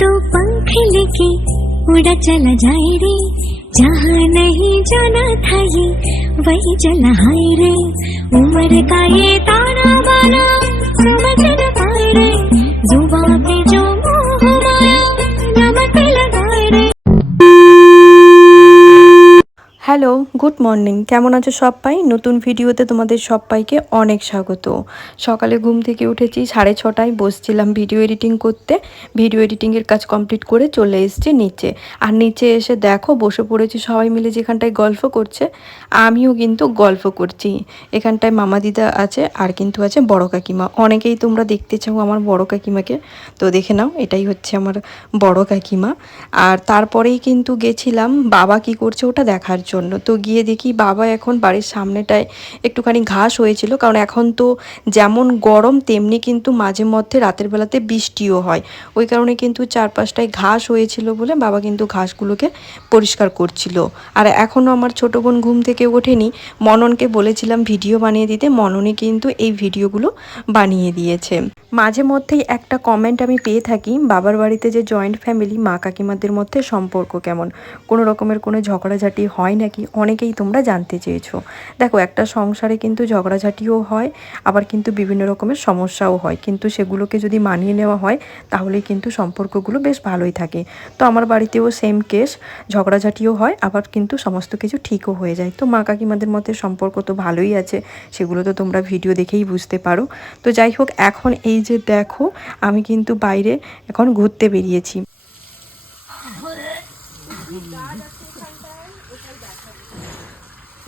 तो पंख लेके उड़ा चला जाए रे, जहाँ नहीं जाना था ये वही चला हाय रे। उम्र का ये ताना बाना समझ न पाए रे, जुबां पे जो मोह माया नमक लगाए रे। Hello, good morning. কেমন আছো সবাই? নতুন ভিডিওতে তোমাদের সবাইকে অনেক স্বাগত। সকালে ঘুম থেকে উঠেছি 6:30টায়, বসছিলাম ভিডিও এডিটিং করতে। ভিডিও এডিটিংয়ের কাজ কমপ্লিট করে চলে এসেছি নিচে। আর নিচে এসে দেখো বসে পড়েছি সবাই মিলে, যেখানটায় গল্প করছে আমিও কিন্তু গল্প করছি। এখানটায় মামা দিদা আছে, আর কিন্তু আছে বড় কাকিমা। অনেকেই তোমরা দেখতে চাও আমার বড় কাকিমাকে, তো দেখে নাও, এটাই হচ্ছে আমার বড় কাকিমা। আর তারপরেই কিন্তু গেছিলাম বাবা কি করছে ওটা দেখার জন্য। তো গিয়ে দেখি বাবা এখন বাড়ির সামনেটায় একটুখানি ঘাস হয়েছিল, কারণ এখন তো যেমন গরম তেমনি কিন্তু মাঝে মধ্যে রাতের বেলাতে বৃষ্টিও হয়, ওই কারণে কিন্তু চারপাশটায় ঘাস হয়েছিল বলে বাবা কিন্তু ঘাসগুলোকে পরিষ্কার করছিল। আর এখনও আমার ছোটো বোন ঘুম থেকে ওঠেনি। মননকে বলেছিলাম ভিডিও বানিয়ে দিতে, মননই কিন্তু এই ভিডিওগুলো বানিয়ে দিয়েছে। মাঝে মধ্যেই একটা কমেন্ট আমি পেয়ে থাকি, বাবার বাড়িতে যে জয়েন্ট ফ্যামিলি, মা কাকিমাদের মধ্যে সম্পর্ক কেমন, কোনো রকমের কোনো ঝগড়াঝাটি হয় নাকি, অনেকেই তোমরা জানতে চেয়েছো। দেখো, একটা সংসারে কিন্তু ঝগড়াঝাটিও হয়, আবার কিন্তু বিভিন্ন রকমের সমস্যাও হয়, কিন্তু সেগুলোকে যদি মানিয়ে নেওয়া হয় তাহলে কিন্তু সম্পর্কগুলো বেশ ভালোই থাকে। তো আমার বাড়িতেও সেম কেস, ঝগড়াঝাটিও হয়, আবার কিন্তু সমস্ত কিছু ঠিকও হয়ে যায়। তো মা কাকিমাদের মধ্যে সম্পর্ক তো ভালোই আছে, সেগুলো তো তোমরা ভিডিও দেখেই বুঝতে পারো। তো যাই হোক, এখন এই যে দেখো আমি কিন্তু বাইরে এখন ঘুরতে বেরিয়েছি।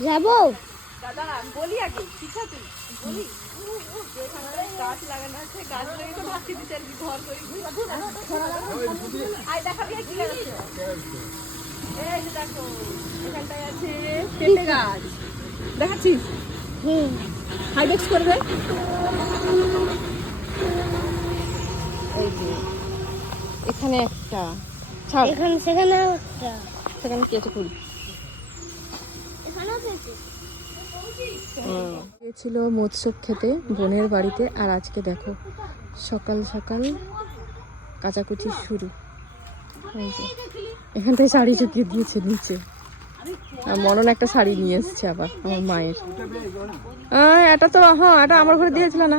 যাবো দাদা বলি আগে পিছা তুই বলি গাছ লাগানো আছে, গাছ লাগিয়ে তো ভাবছি দিতে আর কি ঘর করি। আই দেখাবি কি লাগাচ্ছে? এই যে দেখো এখানটায় আছে পেঁপে গাছ, দেখাচ্ছিস? হাইবেক্স করবে। এই যে এখানে একটা ছাড়, এখানে সেখানে একটা সেখানে কেটে ফুল ছিল মৎস্য খেতে বোনের বাড়িতে। আর আজকে দেখো সকাল সকাল কাচাকুচি শুরু। এখানটায় শাড়ি চুকিয়ে দিয়েছে নিচে, আর মনন একটা শাড়ি নিয়ে এসছে আবার আমার মায়ের। এটা তো হ্যাঁ, এটা আমার ঘরে দিয়েছিল না।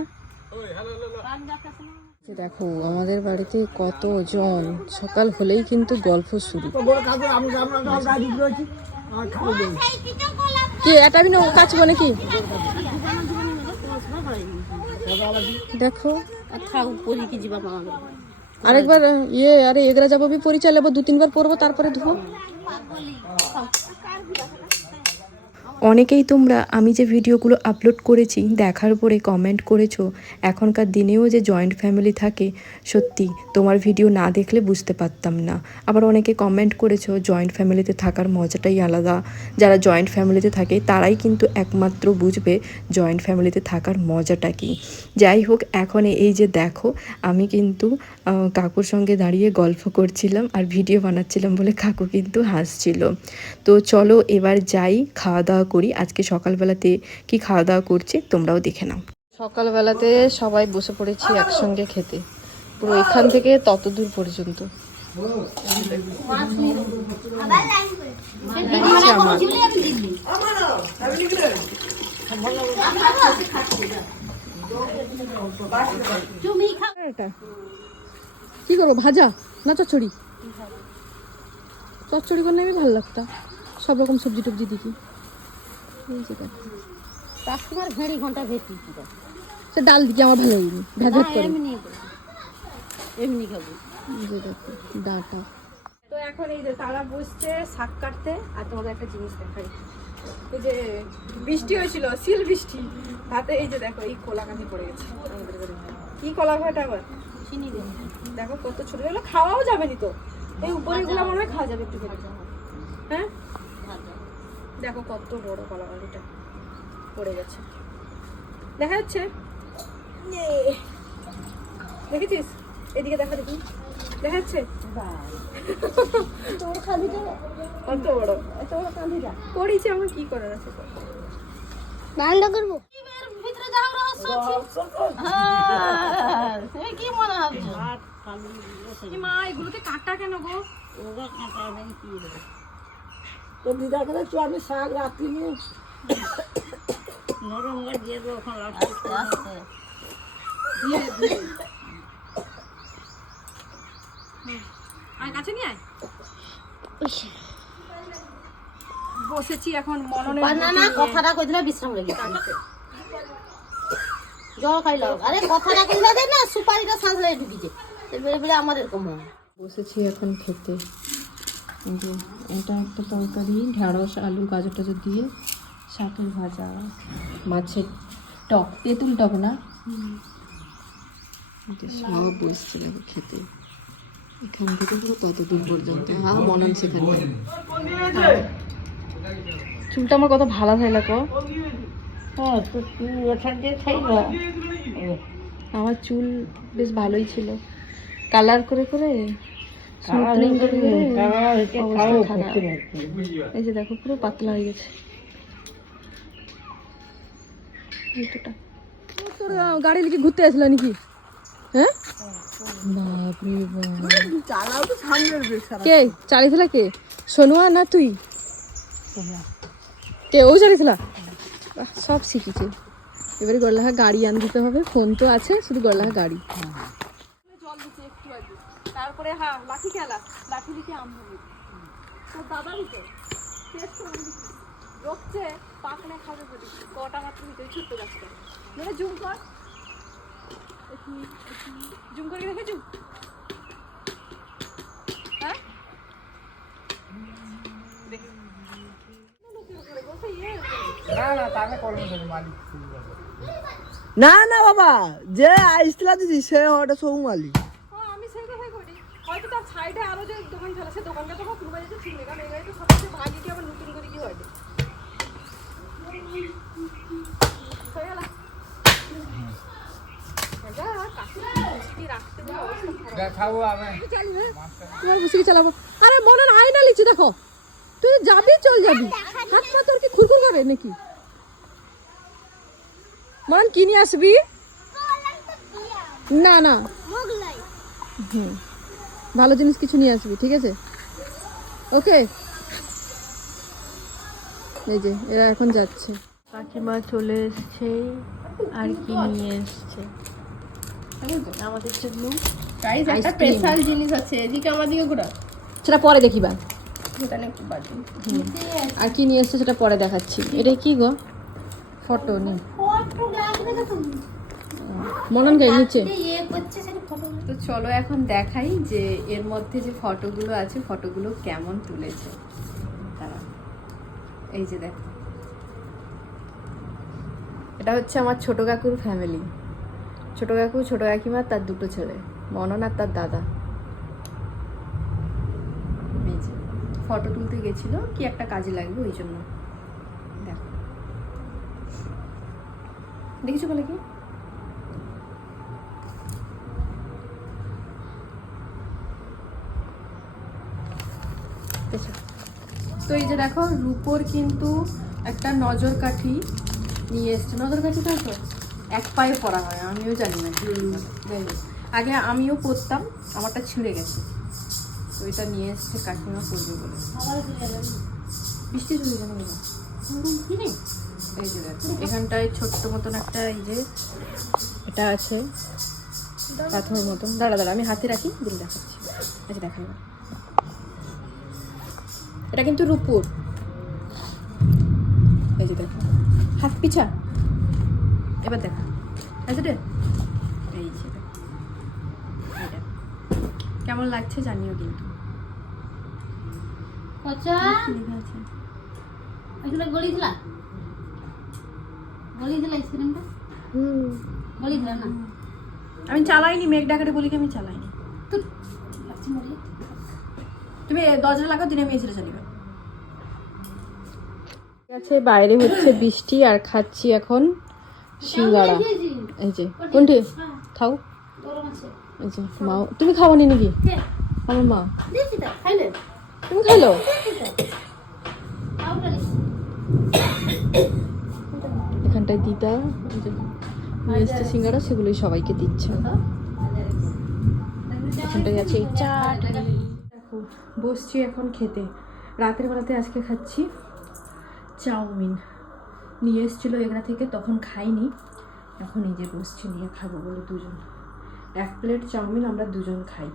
দেখো আমাদের বাড়িতে কতজন, সকাল হলেই কিন্তু গল্প শুরু। কি এটা আমি কাচবো নাকি? দেখো আরেকবার আরে এগরা যাবো, পরিচয় নেবো, 2-3 বার পরবো, তারপরে ধুবো। অনেকেই তোমরা আমি যে ভিডিওগুলো আপলোড করেছি দেখার পরে কমেন্ট করেছো এখনকার দিনেও যে জয়েন্ট ফ্যামিলি থাকে, সত্যি তোমার ভিডিও না দেখলে বুঝতে পারতাম না। আবার অনেকে কমেন্ট করেছো জয়েন্ট ফ্যামিলিতে থাকার মজাটাই আলাদা, যারা জয়েন্ট ফ্যামিলিতে থাকে তারাই কিন্তু একমাত্র বুঝবে জয়েন্ট ফ্যামিলিতে থাকার মজাটা কি। যাই হোক, এখন এই যে দেখো আমি কিন্তু কাকুর সঙ্গে দাঁড়িয়ে গল্প করছিলাম আর ভিডিও বানাচ্ছিলাম বলে কাকু কিন্তু হাসছিল। তো চলো এবার যাই, খাওয়া দাওয়া করি। আজকে সকালবেলাতে কি খাওয়া দাওয়া করছি তোমরাও দেখে নাও। সকালবেলাতে সবাই বসে পড়েছি একসঙ্গে খেতে, পুরো এখান থেকে তত দূর পর্যন্ত। কি করবো, ভাজা না চচ্চড়ি? চচ্চড়ি করলে আমি ভালো লাগতো, সব রকম সবজি টবজি দিকি। সে ডাল দিকে আমার ভালো লাগেনি, ভেদ ভেদ করে এমনি খাবো। ডাটা তো এখন এই যে তারা বসছে শাক কাটতে। আর তোমাদের একটা জিনিস দেখাই, এই যে বৃষ্টি হয়েছিল, শিল বৃষ্টি, তাতে এই যে দেখো এই কলা কাঁদি পড়ে গেছে আমাদের বাড়ি। কি কলা খাওয়াটা আবার চিনি দেখো কত ছোট, এগুলো খাওয়াও যাবে নি তো, এই উপরে গুলো মনে হয় খাওয়া যাবে একটু করে। হ্যাঁ দেখো কত বড় কলা কাঁদিটা পড়ে গেছে, দেখা যাচ্ছে? দেখেছিস? এদিকে দেখা, দেখি দেখা যাচ্ছে কত বড় পড়েছে। আমার কি করার আছে, রান্না করবো। কি মনে হচ্ছে মা এগুলোতে কাটা কেন গো? তো দিদা করে তো আমি শাক রাখি নি নরম করে দিয়ে দেবো ওখানে আর কাছে নিয়ে আয়। বসেছি এখন মননে না কথাটা কই দিলা বিশ্রাম লাগি জল খাইলো আরে কথাটা কই দিলা দে না সুপারিটা সাঁঝলে ঢুকিছে বেলে বেলে আমার এরকম হয় বসেছি এখন খেতে। এই যে এটা একটা তরকারি, ঢেঁড়স আলু গাজর টাজর দিয়ে, শাকের ভাজা, মাছের টক, তেঁতুল টক না, সব বসছিলাম খেতে। এখান থেকে পুরো ততদূর পর্যন্ত মনন সেখানে। চুলটা আমার কত ভালো হয় লাগো। আমার চুল বেশ ভালোই ছিল, কালার করে করে স্মুথনিং করে করে অবস্থা খারাপ। এই যে দেখো পুরো পাতলা হয়ে গেছে। তোর গাড়ি লিখে ঘুরতে আসলো নাকি? হ্যাঁ বাপরে কে চালিয়েছিল? কে সোনুয়া না তুই? কে ও চালিয়েছিল? সব শিখেছে। এবারে গড়লাহা গাড়ি আন দিতে হবে, ফোন তো আছে, শুধু গড়লাহা গাড়ি। জল দিচ্ছে একটু আগে, তারপরে হ্যাঁ লাঠি খেলা, লাঠি দিকে আম হবে তোর দাদা দিতে রোখছে পাকনে খাবে বলি কটা মাত্র ভিতরে ছোট্ট গাছটা মানে জুম কর, জুম করে দেখে জুম। হ্যাঁ না না বাবা যে আইসলা দিদি সে ওটা সৌ মালি আমি সেই কথাই করি। হয়তো তার সাইডে আরো যে দোকান খেলা সে দোকানটা তো পুরো বাড়িতে ঠিক নেই, কারণ এই গাড়ি তো সবচেয়ে ভাগি কি আবার নতুন করে কি হয় হয়ে গেল। চালাবো। আরে মনে আয় না লিচি দেখো, তুই যাবি চল যাবি, হাত পা তোর কি খুরখুর করে নাকি? মন কি নিয়ে আসবি? না না ভালো জিনিস কিছু নিয়ে আসবি, ঠিক আছে? ওকে। এই যে এরা এখন যাচ্ছে, কাকিমা চলে এসছে আর কি নিয়ে এসছে আমাদের জন্য। একটা স্পেশাল জিনিস আছে এদিকে আমাদিকে ঘোরা সেটা পরে দেখিবা। এটা না একটু বাজে আর কি নিয়ে এসছে সেটা পরে দেখাচ্ছি। এটা কি গো? ফটো নি ফটো লাগবে না তুমি মনন গায়ে নিচে। ইয়ে করছে সেটা ফটো তো চলো এখন দেখাই যে এর মধ্যে যে ফটোগুলো আছে ফটোগুলো কেমন তুলেছে তারা। এই যে দেখো, এটা হচ্ছে আমার ছোট কাকুর ফ্যামিলি। ছোট কাকু, ছোট কাকিমা, তার দুটো ছেলে, মনন আর তার দাদা। এই যে ফটো তুলতে গেছিল, কি একটা কাজে লাগবে ওই জন্য। দেখো দেখেছো বলে কি? তো এই যে দেখো রূপোর কিন্তু একটা নজর কাঠি নিয়ে এসছে। নজর কাঠি তো এক পায়ে পরা হয়, আমিও জানি না। যাই হোক, আগে আমিও পরতাম, আমারটা ছিঁড়ে গেছে, তো এটা নিয়ে এসছে কাকিমা পরবে বলে। বৃষ্টি চলে যাবে না। এই যে দেখো এখানটায় ছোট্ট মতন একটা এই যে এটা আছে পাথর মতন। দাঁড়া দাঁড়া আমি হাতে রাখি, দিল দেখাচ্ছি। আচ্ছা দেখাই, এটা কিন্তু রূপোর। এই যে দেখো হাত পিছা, এবার দেখো আচ্ছা রে, এই যে এটা কেমন লাগছে জানিও কিন্তু। আচ্ছা লেখা আছে এগুলো গলি দিলা আইসক্রিমটা গলি দিলা না আমি চালাইনি, মেঘ ডাকাতে বলি কি আমি চালাইনি। তুমি দরজা লাগাও, দিনে আমি এসে চালিবে। ঠিক আছে, বাইরে হচ্ছে বৃষ্টি আর খাচ্ছি এখন সিঙ্গাড়া। এই যে কোনটি খাও? এই যে মা, তুমি খাওনি নাকি? আমার মা তুমি খাইলো। এখানটায় দিদা নিয়ে এসছে সিঙ্গাড়া, সেগুলোই সবাইকে দিচ্ছে। এখানটায় আছে এই চাট। দেখো বসছি এখন খেতে। রাতের বেলাতে আজকে খাচ্ছি চাউমিন। নিয়ে এসেছিলো এখানে থেকে, তখন খাইনি, এখন এই যে বসছি নিয়ে খাবো বলে দুজন। 1 প্লেট চাউমিন আমরা দুজন খাই।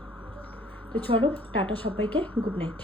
তো চলো টাটা সবাইকে, গুড নাইট।